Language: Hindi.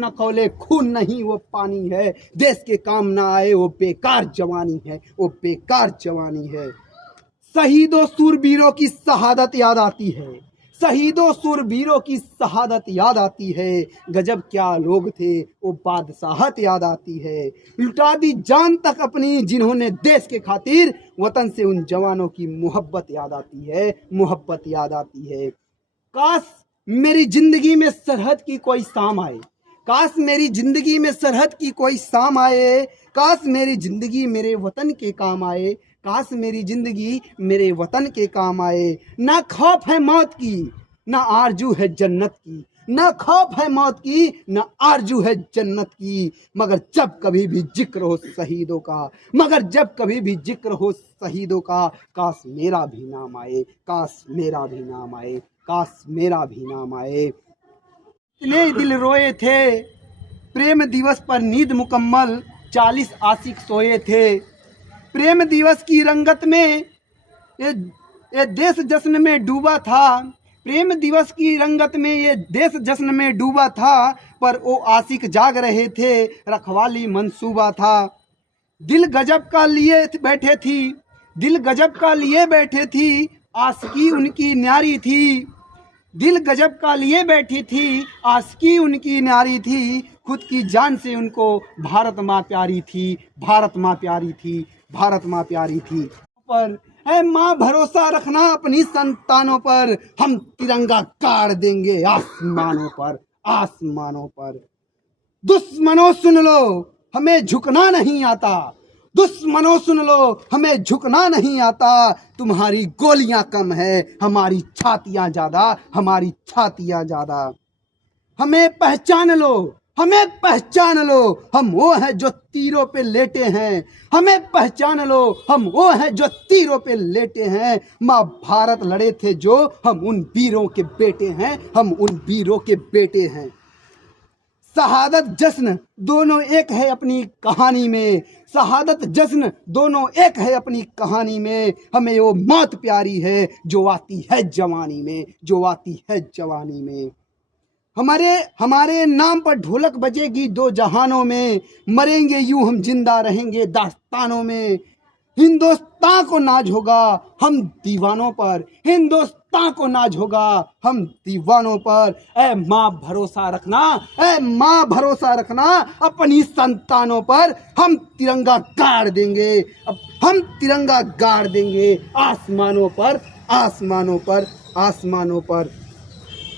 न खौले खून नहीं वो पानी है, देश के काम ना आए वो बेकार जवानी है, वो बेकार जवानी है। शहीदों सूरवीरों की शहादत याद आती है, शहीदों सूरवीरों की शहादत याद आती है। गजब क्या लोग थे वो बादशाहत याद आती है। लुटा दी जान तक अपनी जिन्होंने देश के खातिर, वतन से उन जवानों की मोहब्बत याद आती है, मोहब्बत याद आती है। काश मेरी जिंदगी में सरहद की कोई शाम आए, काश मेरी जिंदगी में सरहद की कोई शाम आए, काश मेरी जिंदगी मेरे वतन के काम आए, काश मेरी जिंदगी मेरे वतन के काम आए। ना खौफ है मौत की, ना आरजू है जन्नत की, ना खौफ है मौत की, ना आरजू है जन्नत की। मगर जब कभी भी जिक्र हो शहीदों का, मगर जब कभी भी जिक्र हो शहीदों का, काश मेरा भी नाम आए, काश मेरा भी नाम आए, काश मेरा भी नाम आए। इतने दिल रोए थे प्रेम दिवस पर नींद मुकम्मल, 40 आशिक सोए थे। प्रेम दिवस की रंगत में ये देश जश्न में डूबा था, प्रेम दिवस की रंगत में ये देश जश्न में डूबा था। पर वो आशिक जाग रहे थे, रखवाली मंसूबा था। दिल गजब का लिए बैठे थी, दिल गजब का लिए बैठे थी, आशिकी उनकी न्यारी थी। दिल गजब का लिए बैठी थी, आशिकी उनकी न्यारी थी। खुद की जान से उनको भारत माँ प्यारी थी, भारत माँ प्यारी थी, भारत माँ प्यारी थी। पर है माँ भरोसा रखना अपनी संतानों पर, हम तिरंगा गाड़ देंगे आसमानों पर, आसमानों पर। दुश्मनों सुन लो हमें झुकना नहीं आता, दुश्मनों सुन लो हमें झुकना नहीं आता। तुम्हारी गोलियां कम है हमारी छातियां ज्यादा, हमारी छातियां ज्यादा। हमें पहचान लो, हमें पहचान लो, हम वो हैं जो तीरों पे लेटे हैं। हमें पहचान लो, हम वो हैं जो तीरों पे लेटे हैं। माँ भारत लड़े थे जो, हम उन वीरों के बेटे हैं, हम उन वीरों के बेटे हैं। शहादत जश्न दोनों एक है अपनी कहानी में, शहादत जश्न दोनों एक है अपनी कहानी में। हमें वो मौत प्यारी है जो आती है जवानी में, जो आती है जवानी में। हमारे नाम पर ढोलक बजेगी दो जहानों में, मरेंगे यूं हम जिंदा रहेंगे दास्तानों में। हिंदुस्तान को नाज होगा हम दीवानों पर, हिंदुस्तान को नाज होगा हम दीवानों पर। ऐ माँ भरोसा रखना, ऐ माँ भरोसा रखना अपनी संतानों पर, हम तिरंगा गाड़ देंगे, अब हम तिरंगा गाड़ देंगे आसमानों पर, आसमानों पर, आसमानों पर।